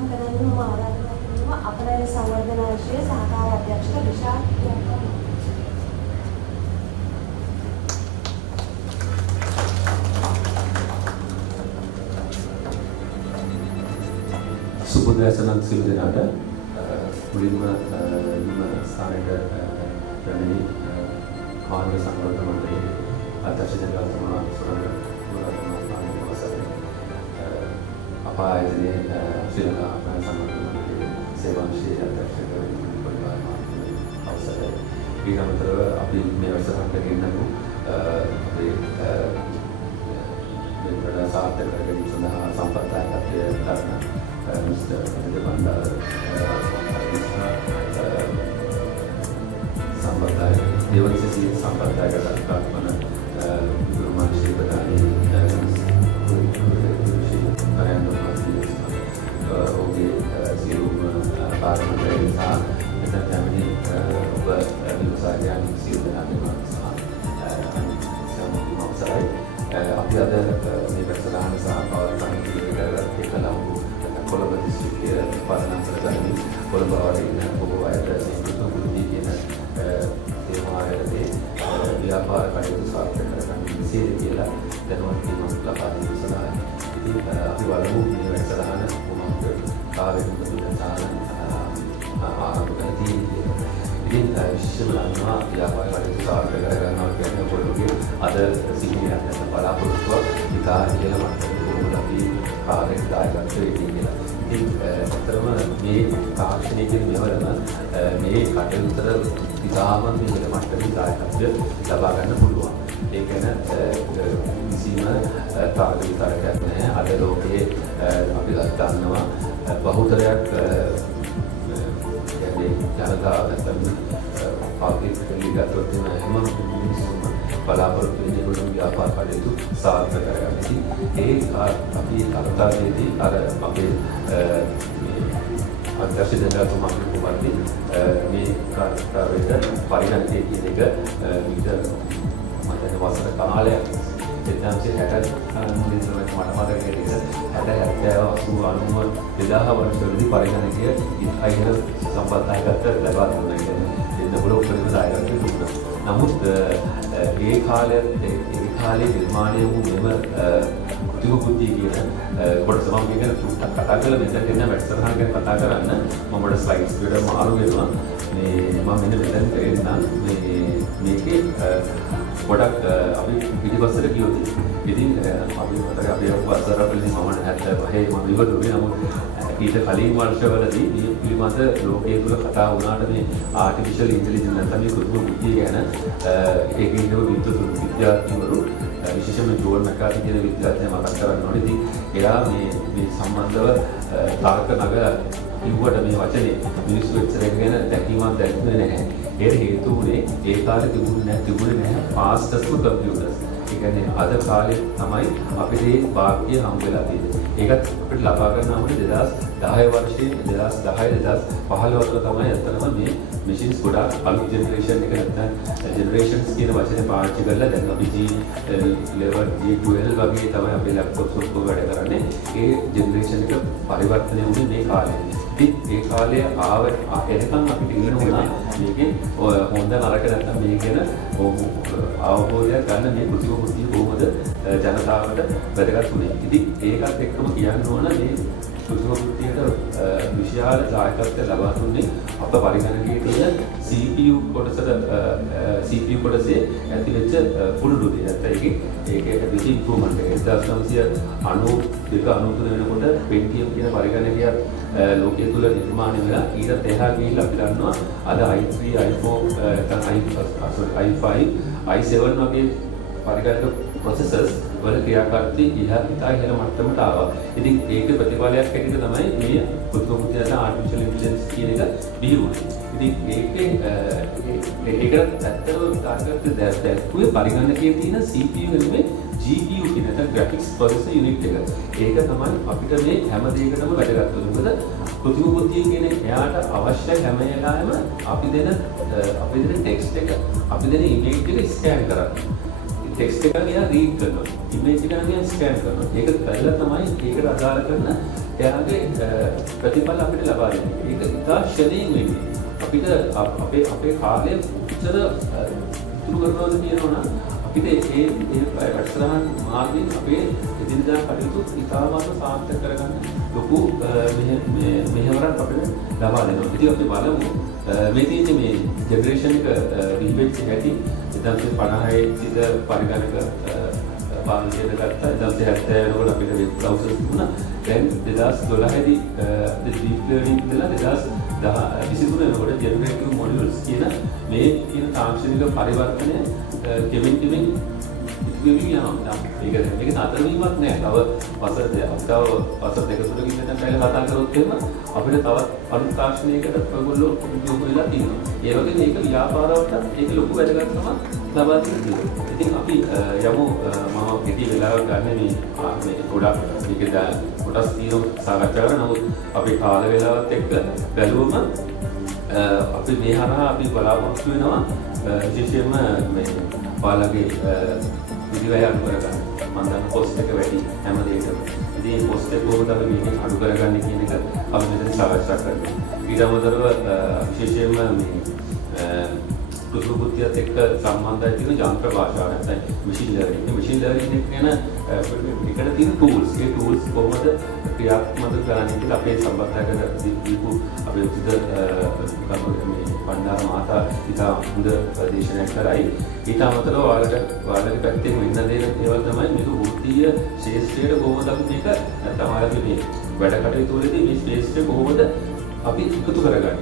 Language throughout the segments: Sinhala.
ඉල්ලීමක් කරන්න මම ආරාධනා කරනවා අපේ සංවර්ධන ආශ්‍රය සහකාර අධ්‍යක්ෂක විශාල් සුබදෑසනක් සිදු දෙනාට මුලින්ම ස්ථානයේ පැමිණි කාර්ය සංවර්ධන මණ්ඩලයේ අධ්‍යක්ෂ ජනරාල්තුමා සුරංග ආයතනයේ ශ්‍රී ලංකා සංවර්ධන මණ්ඩලයේ සේවාංශයේ අධ්‍යක්ෂක අවසරයි. ඊට අමතරව අපි මේ වැඩසටහනට ගෙන්නපු අපේ මෙතන සාර්ථක කරගැනීම සඳහා සම්ප්‍රදායකත්වය කරන මිස්ටර් බණ්ඩාර සම්ප්‍රදාය දෙවනසිසි සම්ප්‍රදායක සත්කාරවන ගුරුමාංශයේ ප්‍රධානී ඔහුගේ සියලුම පාරමිතයන් සහ මෙතන පැමිණි ඔබ විමසායන් සියලු දෙනාගේම අවසරයි. අපි අද මේ වැඩසටහන සහ පවත්වන පිළිවෙලකට එකලවු කොළඹ දිස්ත්‍රික්කයේ පාලන කරගනිමින් කොළඹ වටේ බොහෝ අයට සිංහල බුද්ධි කියන තේමාවලදී ව්‍යාපාර කටයුතු සාර්ථක කරගන්න විශේෂ කියලා දැනුවත් වීමක් ලබා දීම සඳහා ඉතින් අපි බලමු මේ වැඩසටහන කොහොමද කාර්යයක් විදිහට ආරම්භ කරන්නේ. ඉතින් විශේෂම ලංකා ව්‍යාපාර කටයුතු සාර්ථක කරගන්නවා කියන්නේ පොළොගේ අද සිහිනයක් බලාපොරොත්තුවක් ඉතා ඉහළ මට්ටමක කොහොමද අපි කාර්යයක් දායකත්වයේ කියලා. ඉතින් අතරම මේ තාක්ෂණික මෙවරම මේ කටයුතුතර ඉතාම ඉහළ මට්ටමේ දායකත්වය ලබා ගන්න පුළුවන්. ඒ කියන්නේ කිසිම තාර්කිකයක් නැහැ. අද ලෝකයේ අපි දන්නවා බහුතරයක් කියන්නේ ජනතාව නැත්නම් පාර්ලිමේන්තු ගත්තොත් හැම මිනිස්සුම බලාපොරොත්තු වෙන්නේ පොදු ව්‍යාපාර කටයුතු සාර්ථක කරගන්න. ඉතින් ඒ අපි අර්ථාදීදී අර අපේ අධ්‍යක්ෂ ජනරාල්තුමා කුමාරදී මේ කාර්යයට පරිගණකයේ කියන එක විතර මම වසර කාලයක් 1960 මුලින් තමයි මට මතක හිටියේ 60 70 80 වර්ෂවලදී පරිගණකය ඉහළ සම්ප්‍රදායගත ලබා දුන්නා කියන්නේ දෙන්න පුළුවන් පරිගණකයක් දුන්නා. නමුත් ඒ කාලේ නිර්මාණය වූ මෙම කුටිය කියන කොටස මම කියන කතා කරලා මෙතන දෙන්න වැඩසටහන ගැන කතා කරන්න මම වල ස්ලයිඩ්ස් වලට මාරු වෙනවා. මේ මම මෙන්න මෙතන කරේනම් මේකේ ගොඩක් අපි පිටිපස්සට ගියොත් ඉතින් අපි මතක අපේ වසරවලදී මම 75 මම ඉවරුනේ. නමුත් ඊට කලින් වර්ෂවලදී මේ පිළිබඳ ලෝකයේ තුල කතා වුණාට මේ ආටිෆිෂල් ඉන්ටෙලිජන්ස් නැත්නම් මේ කෘත්‍රිම බුද්ධිය ගැන ඒකේ ඉන්න විද්‍යාඥවරු විශේෂයෙන්ම ජෝන් මැකාති කියන විද්‍යාඥයා මතක් කරන්න ඕනේ. ඉතින් එයා මේ සම්බන්ධව තාර්ක නග කිව්වට මේ වචනේ මිනිස්සු එච්චර ගැන දැකීමක් දැක්ුවේ නැහැ. ඒ හේතුව උනේ ඒ කාලේ තිබුණේ නැහැ ෆාස්ටස්ට් කම්පියුටර්ස්. ඒ කියන්නේ අද කාලේ තමයි අපිට මේ වාක්‍ය හම් වෙලා තියෙන්නේ. ඒකත් අපිට ලබා ගන්න ඕනේ 2010 වර්ෂයේ 2010 2015 තමයි අතරම මේ machines ගොඩාක් අලුත් ජෙනරේෂන් එක නැත්නම් ජෙනරේෂන්ස් කියන වචනේ පාවිච්චි කරලා දැන් අපි G11 G12 වගේ තමයි අපේ ලැප්ටොප්ස් ඔක්කොම වැඩ කරන්නේ. ඒ ජෙනරේෂන් එක පරිවර්තනය වුණේ මේ කාලේ. ඉතින් ඒ කාලේ එනකන් අපිට ඉන්න වුණා මේකේ හොඳ නරක නැත්නම් මේ කියන අවබෝධයක් ගන්න මේ කෘතිම කෘතිය කොහොමද ජනතාවට වැදගත් වුනේ. ඉතින් ඒකත් එක්කම කියන්න ඕන මේ කෘතිම කෘතියට විශාල දායකත්වය ලබා දුන්නේ අප පරිගණකයේ තියෙන CPU කොටසේ ඇතිවෙච්ච පුළුළු දේ. නැත්නම් ඒකේ ඉම්ප්‍රූව්මන්ට් එක 1992 වෙනකොට Pentium කියන පරිගණකයක් ලෝකයේ තුල නිර්මාණය වෙලා ඊට එහා ගිහිල්ලා අපි දන්නවා අද i3 i4 i5 i7 වගේ පරිගණක processors වල ක්‍රියාකාරීත්වය ඉහළ මට්ටමට ආවා. ඉතින් ඒක ප්‍රතිඵලයක් හැටියට තමයි මේ කෘත්‍රිම බුද්ධියට ආර්ටිෆිෂල් ඉන්ටෙලිජන්ස් කියන එක බිහි වුනේ. ඉතින් ඒක ඇත්තටම තාර්කිකව දැක්කුවේ පරිගණකයේ තියෙන CPU නෙමෙයි GPU කියන එක graphics processor unit එක. ඒක තමයි අපිට මේ හැම දෙයකටම වැදගත් වෙන්නේ. මොකද කෘත්‍රිම බුද්ධිය කියන්නේ එයාට අවශ්‍ය හැම වෙලාවෙම අපි දෙන ටෙක්ස්ට් එක අපි දෙන ඉමේජ් එක ස්කෑන් කරන්න. ටෙක්ස්ට් එක ගියා රීඩ් කරනවා. ඉමේජ් එක ගියා ස්කෑන් කරනවා. ඒක කළා තමයි ඒකට අදාළ කරන එයාගේ ප්‍රතිඵල අපිට ලබා දෙන්නේ. ඒක ඉතා ශරීරයෙන් වෙන්නේ. අපිට අපේ කාලය උත්තර ඉතුරු කරනවාද කියනවනම් අපිට ඒ වැඩසටහන් මාර්ගයෙන් අපේ එදිනදා කටයුතු ඉතාමත් සාර්ථක කරගන්න ලොකු මෙහෙවරක් අපිට ලබා දෙනවා. ඉතින් අපි බලමු මේ තියෙන මේ ජෙනරේෂන් එක රිපීට් හැටි 1950 සිට පරිගණක පාවිච්චි කරගත්තා. 1970 වෙනකොට අපිට වෙබ් බ්‍රවුසර්ස් තිබුණා. දැන් 2012 දී ඩීප් ලර්නින් ඉඳලා 2023 වෙනකොට ජෙනරේටිව් මොඩියුල්ස් කියන මේ කියන තාක්ෂණික පරිවර්තනය කෙමෙන් ඉතිවිලි යනවා. මේක නතර වීමක් නෑ. තව වසර දෙක තුනකින් මෙතන පැයල කතා කරොත් එහෙම අපිට තවත් අලුත් තාක්ෂණයකට ඔයගොල්ලෝ යොමු වෙලා තියෙනවා. ඒ වගේ මේක ව්‍යාපාරවලට ඒක ලොකු වැදගත්කමක් ලබා දෙනවා. ඉතින් අපි යමු මම කෙටි වෙලාවක් ගන්න මේ ගොඩක් මේක කොටස් තියෙන සාකච්ඡා කරන නමුත් අපි කාල වේලාවත් එක්ක බැලුවම අපි මේ හරහා අපි බලාපොරොත්තු වෙනවා විශේෂයෙන්ම මේ ඔයාලගේ විදිහය අඩු කරගන්න. මම දන්න පොස්ට් එක වැඩි හැම දෙයකම. ඉතින් මේ පොස්ට් එක කොහොමද අපි මේක අඩු කරගන්නේ කියන එක අපි මෙතන සාකච්ඡා කරනවා. ඊට අමතරව විශේෂයෙන්ම මේ කෘත්‍රිම බුද්ධියත් එක්ක සම්බන්ධයි තියෙන යන්ත්‍ර භාෂාව නැත්නම් මැෂින් ලර්නින්. මේ මැෂින් ලර්නින් එක ගැන එකට තියෙන ටූල්ස්. ඒ ටූල්ස් කොහොමද ක්‍රියාත්මක කරන්නේ කියලා අපේ සම්බන්ධතාවයකට දීපු අපේ උචිත මේ පණ්ඩාර මහතා ඉතා හොඳ ප්‍රදේශනයක් කරයි. ඊට අමතරව ඔයාලගේ පැත්තෙන් වෙන්න දෙන දේවල් තමයි මේක වෘත්තීය ශාස්ත්‍රයේ කොහොමද අපි මේක නැත්නම් ඔයාලගේ මේ වැඩ කටයුතු වලදී මේ ශාස්ත්‍රය කොහොමද අපි එකතු කරගන්නේ.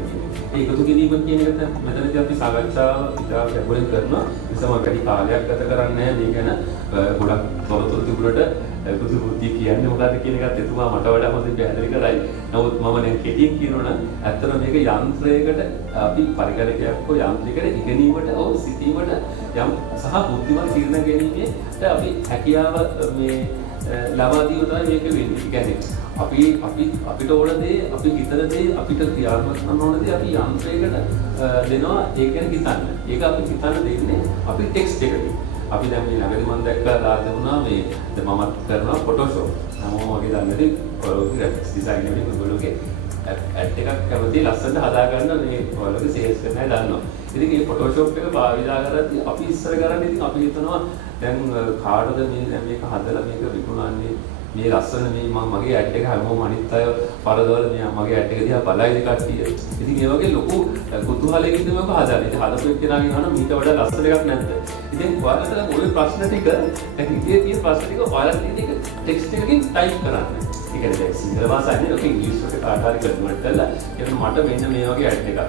ඒ එකතු කිරීම කියන එක මෙතනදී අපි සාකච්ඡාව ඉතා ගැඹුරින් කරනවා. ඒ නිසා මම වැඩි කාලයක් ගත කරන්නේ නැහැ. මේ ගැන ගොඩක් තොරතුරු තිබුණට කෘත්‍රිම බුද්ධිය කියන්නේ මොකක්ද කියන එකත් එතුමා මට වඩා හොඳින් පැහැදිලි කරයි. නමුත් මම දැන් කෙටියෙන් කියනවනම් ඇත්තටම මේක යන්ත්‍රයකට අපි පරිගණකයක් හෝ යන්ත්‍රයකට ඉගෙනීමට හෝ සිතීමට යම් සහ බුද්ධිමත් තීරණ ගැනීමට අපි හැකියාව මේ ලබා දීම තමයි මේක වෙන්නේ. ඒ කියන්නේ අපිට ඕන දේ අපි හිතන දේ අපිට ක්‍රියාත්මක කරන්න ඕන දේ අපි යන්ත්‍රයකට දෙනවා. ඒක ගැන හිතන්න. ඒක අපි හිතන්න දෙන්නේ අපි ටෙක්ස්ට් එකකින්. අපි දැන් මේ ළඟදී මම දැක්කා දාලා දුන්නා මේ මමත් කරනවා ෆොටෝෂොප්. නමම වගේ දන්නේ ඔයගොල්ලෝ ග්‍රැෆික්ස් ඩිසයිනර් කෙනෙක් ඔයගොල්ලෝගේ ඇඩ් එකක් කැමති ලස්සනට හදා ගන්න මේ ඔයගොල්ලෝගේ සේල්ස් කරන අය දන්නවා. ඉතින් මේ ෆොටෝෂොප් එක භාවිතා කරද්දී අපි ඉස්සර කරන්නේ ඉතින් අපි හිතනවා දැන් කාටද මේක හදලා මේක විකුණන්නේ මේ ලස්සන මේ මගේ ඇඩ් එක හැමෝම අනිත් අය පරදවල මේ මගේ ඇඩ් එක දිහා බලයිද කට්ටිය. ඉතින් ඒ වගේ ලොකු කුතුහලයකින් තමයි මේක හදාන්නේ. ඉතින් හදපු එක්කෙනාගෙන් අහනවා මීට වඩා ලස්සන එකක් නැද්ද? ඉතින් ඔයාලට ওই ප්‍රශ්න ටික දැන් ඉතින් තියෙන ප්‍රශ්න ටික ඔයාලට තියෙන එක ටෙක්ස්ට් එකකින් ටයිප් කරන්න. ඒ කියන්නේ සිංහල භාෂාවෙන් ඔක ඉංග්‍රීසි එකට කාට හරි කන්වර්ට් කරලා කියන මට මෙන්න මේ වගේ ඇඩ් එකක්.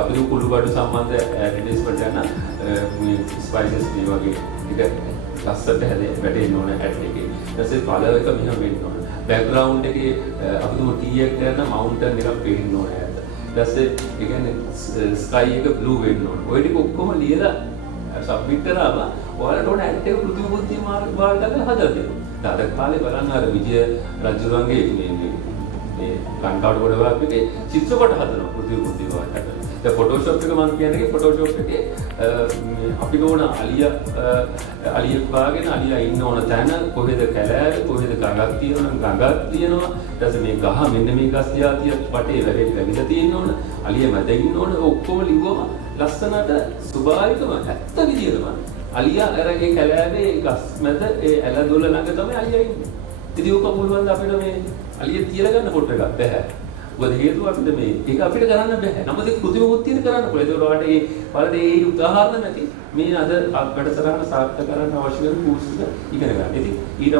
අපි කුළු බඩු සම්බන්ධ ඇඩ්වර්ටයිස්මන්ට් යන මේ ස්පයිසස් මේ වගේ ටික ලස්සට වැටෙන්න ඕන ඇඩ් එකේ. ඊට පස්සේ කලර් එක මෙහෙම වෙන්න ඕන. බෑග්ග්‍රවුන්ඩ් එකේ අපි තුමු T එක කරන මවුන්ටන් එකක් පේන්න ඕන ඇත්ත. ඊට පස්සේ ඒ කියන්නේ ස්කයි එක බ්ලූ වෙන්න ඕන. ඔය ටික ඔක්කොම ලියලා සබ්මිට් කරාම ඔයාලට ඕන ඇඩ් එක කෘත්‍රිම බුද්ධිය මාර්ගයෙන් හදලා දෙනවා. අද කාලේ බලන්න අර විජය රජුරන්ගේ මේ ලංකාවට ගොඩක් එකේ චිත්‍රපට හදනවා කෘත්‍රිම බුද්ධිය වාටට. දැන් ෆොටෝෂොප් එක මම කියන්නේ ෆොටෝෂොප් එකේ අපිට ඕන අලියෙක් වාගෙන අලියා ඉන්න ඕන තැන කොහෙද කැලෑව කොහෙද ගඟක් තියෙනවා නම් ගඟක් තියෙනවා. ඊට පස්සේ මේ ගහ මෙන්න මේ ගස් තියාතිය වටේ වැවිලා තියෙන්න ඕන. අලිය මැද ඉන්න ඕන. ඔක්කොම ලිව්වම ලස්සනට ස්වභාවිකව ඇත්ත විදියටම අලියා අර ඒ කැලෑවේ ගස් මැද ඒ ඇලදොල ළඟ තමයි අලියා ඉන්නේ. ඉතින් ඔක පුළුවන් අපිට මේ අලිය තියලා ගන්න ෆොටෝ එකක් බෑ. මොකද හේතුව අපිට මේ ඒක අපිට කරන්න බෑ. නමුත් ඒක කෘත්‍රිම බුද්ධියට කරන්න පුළුවන්. ඒක ඔයාලට ඒ බලන්න ඒ උදාහරණ නැති මේ අද වැඩසටහන සාර්ථක කරන්න අවශ්‍ය කරන කෝස් එක ඉගෙන ගන්න. ඉතින් ඊට